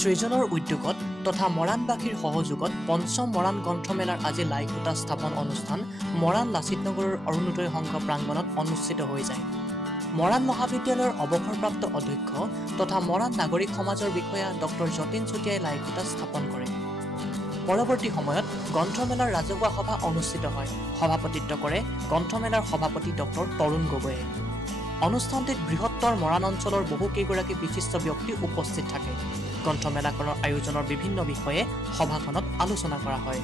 সৃজনৰ উদ্যোগত তথা মৰাণবাসীৰ সহযোগত পঞ্চম মৰাণ গ্ৰন্থমেলাৰ আজি লাইখুটা স্থাপন অনুষ্ঠান মৰাণ লাচিত নগৰৰ অৰুণোদয় সংঘ প্ৰাংগণত অনুষ্ঠিত হৈ যায়। মৰাণ মহাবিদ্যালয়ৰ অৱসৰপ্ৰাপ্ত অধ্যক্ষ তথা মৰাণ নাগৰিক সমাজৰ বিষয়া ডক্টৰ যতীন চুতীয়াই লাইখুটা স্থাপন কৰে। পৰৱৰ্তী সময়ত গ্ৰন্থমেলাৰ ৰাজহুৱা সভা অনুষ্ঠিত হয়। সভাপতিত্ব কৰে গ্ৰন্থমেলাৰ সভাপতি ডক্টৰ তৰুণ গগৈয়ে। অনুষ্ঠানটিত বৃহত্তৰ মৰাণ অঞ্চলৰ বহুকেইগৰাকী বিশিষ্ট ব্যক্তি উপস্থিত থাকে। গ্ৰন্থমেলাখনৰ আয়োজনৰ বিভিন্ন বিষয়ে সভাখনত আলোচনা কৰা হয়।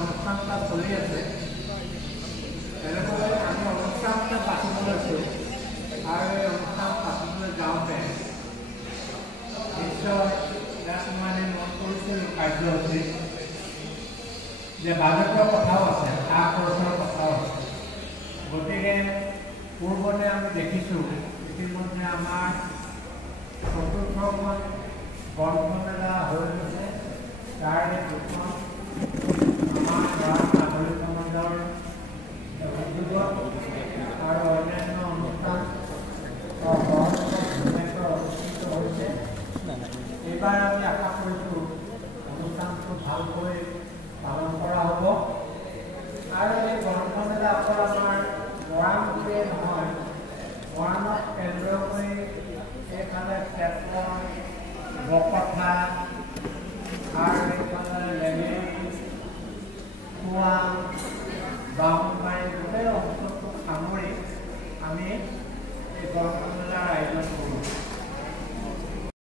অনুষ্ঠানটা চলি আছে এনেদৰে আমি অনুষ্ঠানটা পাতিব লৈছোঁ আৰু এই অনুষ্ঠান পাতিবলৈ যাওঁতে নিশ্চয় মানে মন কৰিছিল কাৰ্যসূচী যে বাজেটৰ কথাও আছে, খা খৰচৰ কথাও আছে। গতিকে পূৰ্বতে আমি দেখিছোঁ ইতিমধ্যে আমাৰ ৪খন গ্ৰন্থমেলা হৈ গৈছে। তাৰে দুখন আমাৰ মৰাণ নাগৰিক সমাজৰ উদ্যোগত